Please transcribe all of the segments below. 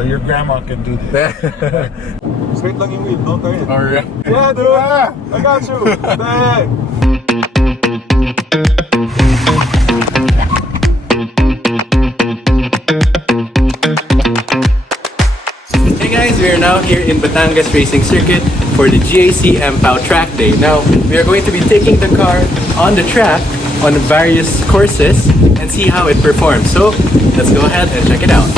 So your grandma can do this. Straight lang yung wheel, don't turn it. Alright. Yeah, dude! I got you! Dang! Hey guys, we are now here in Batangas Racing Circuit for the GAC Empow Track Day. Now, we are going to be taking the car on the track on various courses and see how it performs. So, let's go ahead and check it out.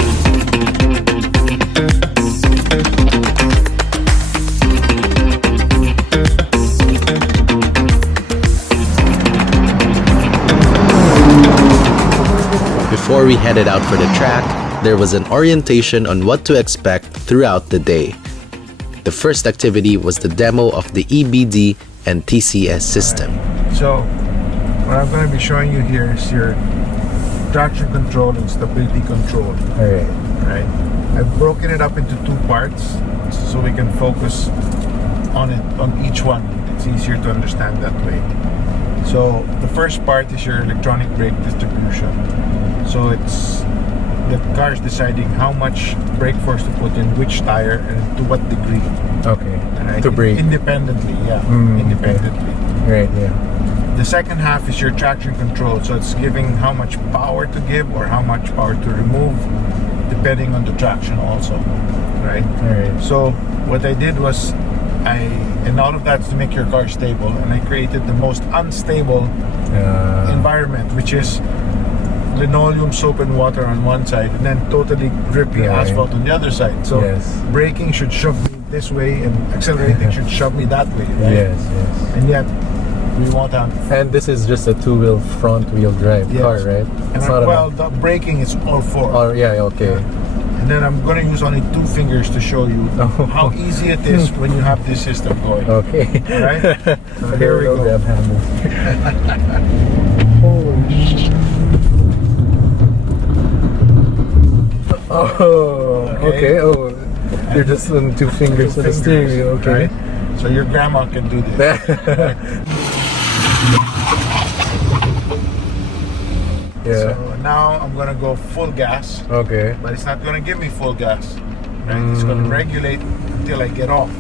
Before we headed out for the track, there was an orientation on what to expect throughout the day. The first activity was the demo of the EBD and TCS system. So, what I'm going to be showing you here is your traction control and stability control. Right? I've broken it up into two parts so we can focus on each one. It's easier to understand that way. So the first part is your electronic brake distribution. So it's the car is deciding how much brake force to put in which tire and to what degree. Okay. Right? To brake. Independently, yeah. Independently. Right, yeah. The second half is your traction control. So it's giving how much power to give or how much power to remove depending on the traction also. Right? Alright. So what I did was and all of that's to make your car stable, and I created the most unstable environment, which is linoleum, soap and water on one side and then totally grippy asphalt on the other side. So braking should shove me this way and accelerating should shove me that way, right? Yes. And yet we won't have. And this is just a two-wheel front-wheel drive car, right? And the braking is all four. Oh, yeah, okay. And then I'm going to use only 2 fingers to show you how easy it is when you have this system going. Okay. Alright? So here we go. Grab handle. Oh, okay. Oh, you're just on 2 fingers on the steering wheel. Okay. Right? So your grandma can do this. Yeah. So now I'm gonna go full gas. Okay. But it's not gonna give me full gas. Right? It's gonna regulate until I get off.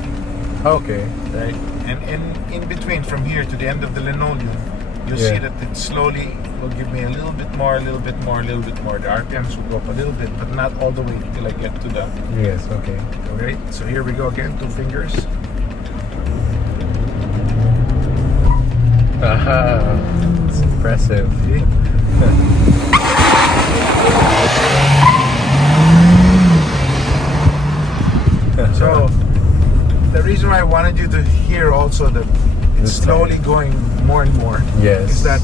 Okay. Right? And in between, from here to the end of the linoleum, you'll see that it slowly will give me a little bit more, a little bit more, a little bit more. The RPMs will go up a little bit, but not all the way until I get to the. Yes. Okay. Okay. So here we go again. 2 fingers. Aha. It's impressive. See? So the reason why I wanted you to hear also that it's slowly going more and more is that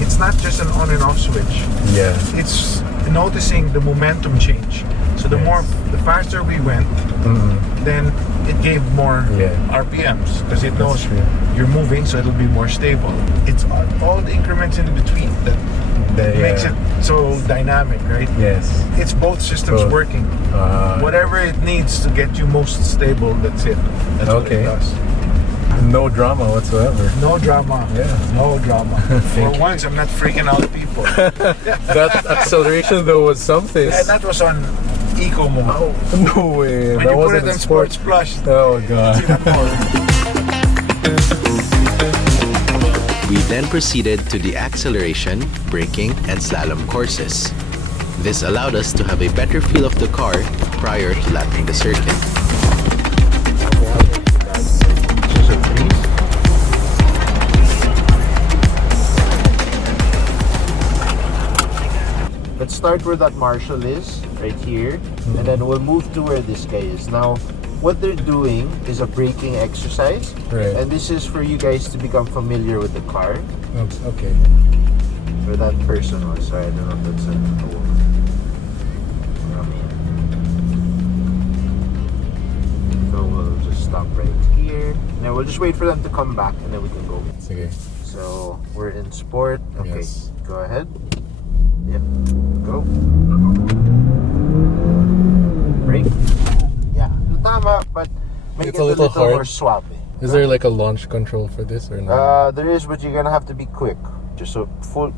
it's not just an on and off switch. Yeah. It's noticing the momentum change. So the faster we went, then it gave more RPMs because it knows you're moving, so it'll be more stable. It's all the increments in between that makes it so dynamic, right? Yes. It's both systems working. Whatever it needs to get you most stable, that's it. That's what it does. No drama whatsoever. No drama. Yeah. No drama. For once, I'm not freaking out people. That acceleration though was something. Yeah, that was on eco mode. Oh, no way. When that you put it wasn't in sports plus, oh god. it's even more. We then proceeded to the acceleration, braking, and slalom courses. This allowed us to have a better feel of the car prior to lapping the circuit. Let's start where that marshal is, right here, and then we'll move to where this guy is. Now, what they're doing is a braking exercise, and this is for you guys to become familiar with the car. Okay. Where that person was, sorry, I don't know if that's a woman. So we'll just stop right here. Now we'll just wait for them to come back, and then we can go. Okay. So we're in sport. Okay, Yes. Go ahead. Yep. Go. Brake. Yeah. Tama, but make It's it a little hard. more suave. Is there like a launch control for this or not? There is, but you're gonna have to be quick. Just a full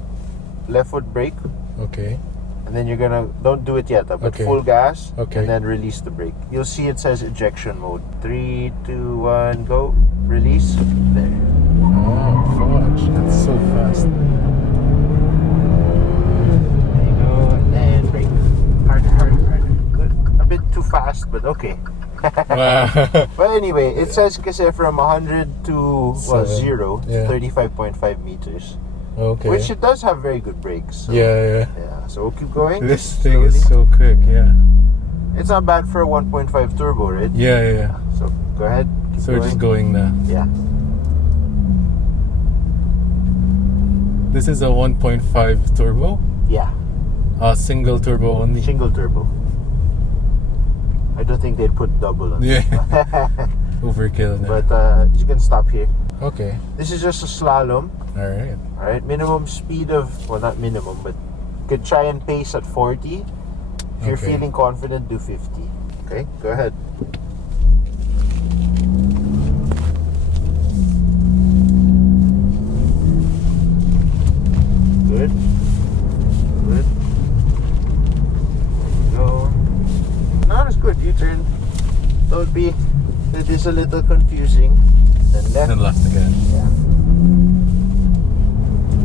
left foot brake. Okay. And then you're gonna, don't do it yet, but Okay. full gas, Okay. and then release the brake. You'll see it says ejection mode. 3, 2, 1, go. Release. There. Oh, gosh, that's so fast. There you go, and then brake. Harder, harder, harder. Good. A bit too fast, but okay. But anyway, it says kasi from 100 to So, 0, yeah. 35.5 meters. Okay. Which it does have very good brakes. So, yeah. yeah, so we'll keep going. This thing is so quick, yeah. It's not bad for a 1.5 turbo, right? Yeah. So go ahead. Keep So we're just going now. Yeah. This is a 1.5 turbo? Yeah. Single turbo only. Single turbo. I don't think they'd put double on it. Yeah. Overkill now. But you can stop here. Okay. This is just a slalom. Alright. Alright. Minimum speed of, well, not minimum, but you could try and pace at 40. If you're Okay. feeling confident, do 50. Okay, go ahead. Good. Good. There you go. Not as good. You turn. Don't be. It is a little confusing. Then left. Then left again. Yeah.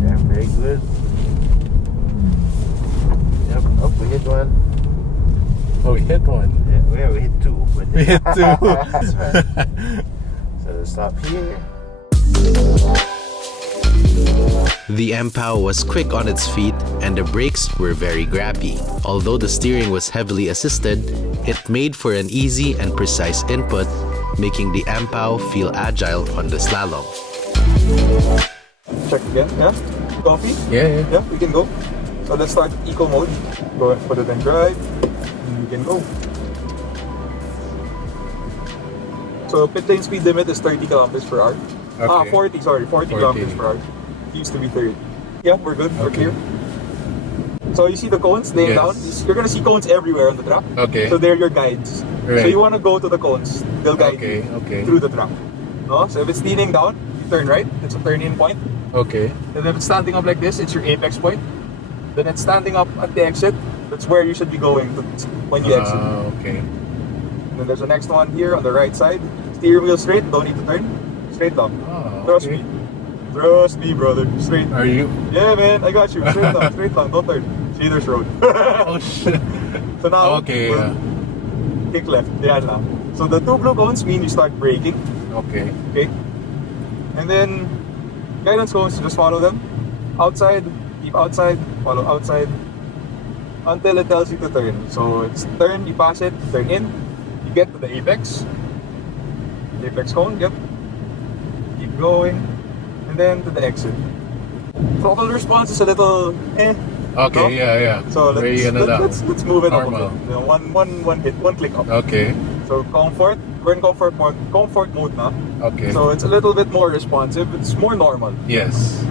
Yeah, very good. Yep. Oh, we hit one. Oh, we hit one. Yeah, we hit two. But We hit two. That's right. So let's stop here. The Empow was quick on its feet and the brakes were very grabby. Although the steering was heavily assisted, it made for an easy and precise input, making the Empow feel agile on the slalom. Check again, yeah? Coffee? Yeah. Yeah, we can go. So let's start eco mode. Go and put it in drive. And we can go. So pit lane speed limit is 30 kilometers per hour. Okay. 40 kilometers per hour. It used to be 30. Yeah, we're good. We're Okay. clear. So you see the cones laying Yes. down? You're gonna see cones everywhere on the track. Okay. So they're your guides. Right. So you wanna go to the cones. They'll guide Okay, you okay. through the track. No? So if it's leaning down, you turn right. It's a turn in point. Okay. And if it's standing up like this, it's your apex point. Then it's standing up at the exit. That's where you should be going when you exit. Okay. Then there's the next one here on the right side. Steering wheel straight, don't need to turn. Straight up. Oh, Trust okay. me. Trust me, brother. Straight. Are you? Yeah, man, I got you. Straight up, straight down. Don't turn. See there's road. Oh shit. So now, Okay, we'll kick left. Yan lang. So the two blue cones mean you start braking. Okay. Okay. And then guidance cones, just follow them. Outside, keep outside, follow outside. Until it tells you to turn. So it's turn, you pass it, turn in, you get to the apex. Apex cone, yep. Keep going. And then to the exit. Throttle response is a little Okay, no? yeah. So Very let's move it normal. up a bit. You know, one hit, one click up. Okay. So comfort, we're in comfort mode now. Okay. So it's a little bit more responsive. It's more normal. Yes.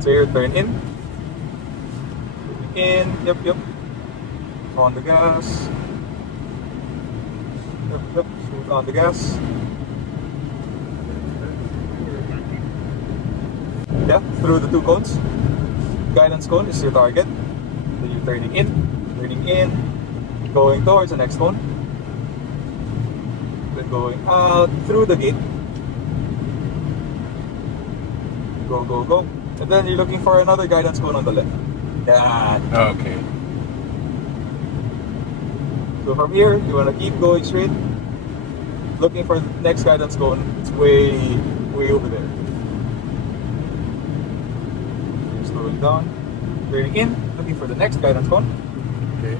So you turn in. Yep. On the gas. Yep. Smooth on the gas. Yeah, through the two cones. Guidance cone is your target. Then you're turning in, going towards the next cone. Then going out through the gate. Go. And then you're looking for another guidance cone on the left. Yeah. Okay. So from here, you want to keep going straight. Looking for the next guidance cone. It's way over there. You're slowing down. Turning in, looking for the next guidance cone. Okay.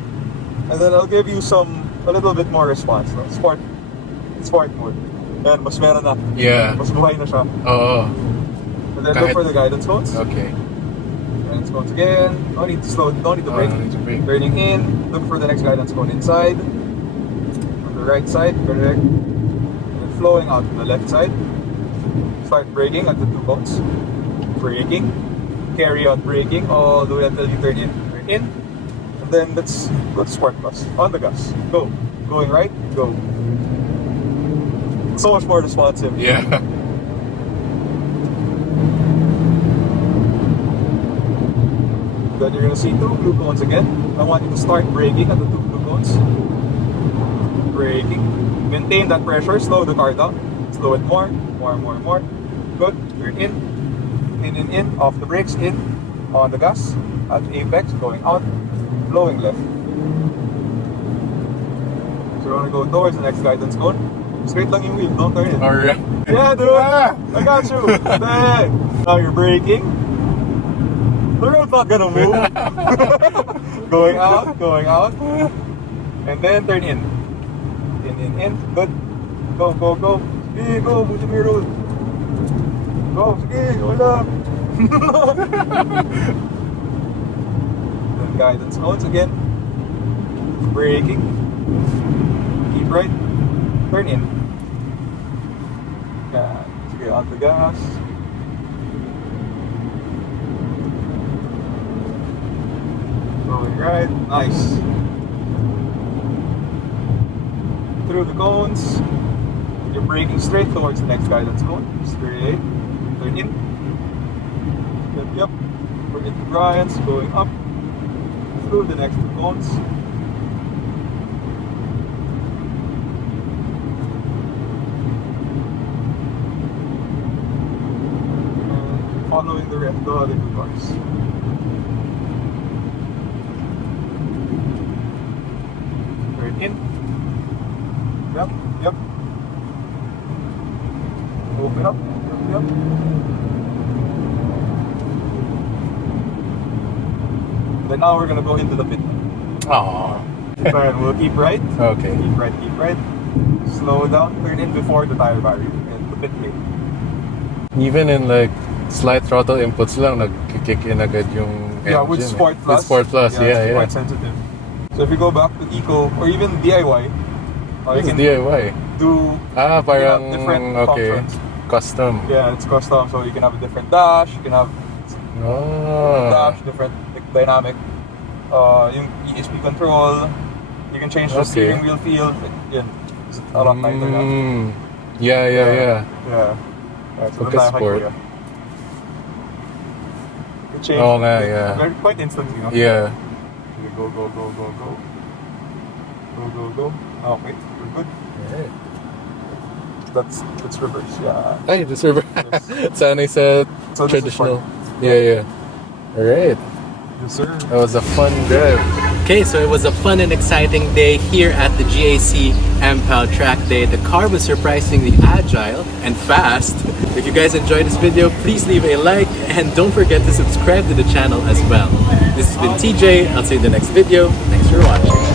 And then I'll give you a little bit more response. No? Sport mode. Yan, mas meron na. Yeah. Mas buhay na siya. Oh. And then Go look ahead. for the guidance cones. Okay. Guidance cones again. No need to slow, no need to brake. No need to brake. Turning in, look for the next guidance cone inside. On the right side, correct. And then flowing out to the left side. Start braking at the two cones. Braking. Carry out braking all the way until you turn in. Turn in. And then let's go to Sport Plus. On the gas. Go. Going right, go. So much more responsive. Yeah. Then you're gonna see 2 blue cones again. I want you to start braking at the 2 blue cones. Braking. Maintain that pressure. Slow the car down. Slow it more. More. Good. Turn in. In. Off the brakes. In. On the gas. At apex. Going out. Blowing left. So you want to go towards the next guidance cone. Straight lang yung wheel. Don't turn it. Alright. Yeah, dude! I got you! There! Now you're braking. The road's not gonna move. Going out. And then turn in. In. Good. Go. Sige, go. Buti mo yung road. Go, sige, wala. Then guidance cones again. Braking. Keep right. Turn in. Yeah, sige, on the gas. Going right. Nice. Through the cones. You're braking straight towards the next guidance cone. Straight. Turn in. Yep. We're into Brian's. Going up. Through the next cones. Following the other 2 cars. Turn in. Yep. Open up. Yep. Then now we're gonna go into the pit. Aww. And we'll keep right. Okay. Keep right. Slow down. Turn in before the tire barrier and the pit lane. Even in like slight throttle inputs lang, nag-kick in agad yung engine. Yeah, with Sport Plus. With Sport Plus, yeah. It's quite sensitive. So if you go back to Eco or even DIY, you It's can DIY. do Parang different okay. functions. Custom. Yeah, it's custom, so you can have a different dash, you can have different dynamic, yung ESP control, you can change the steering wheel feel, yeah, it's a lot tighter now. Yeah. Yeah. So Okay, sport. You change, they're quite instantly, you know? Yeah. Go. Okay, we're good. Alright. That's reverse, yeah. Ay, the server. Sanay sa So this is traditional. fun. Yeah. Alright. Yes, sir. That was a fun drive. Okay, so it was a fun and exciting day here at the GAC Empow Track Day. The car was surprisingly agile and fast. If you guys enjoyed this video, please leave a like and don't forget to subscribe to the channel as well. This has been TJ. I'll see you in the next video. Thanks for watching.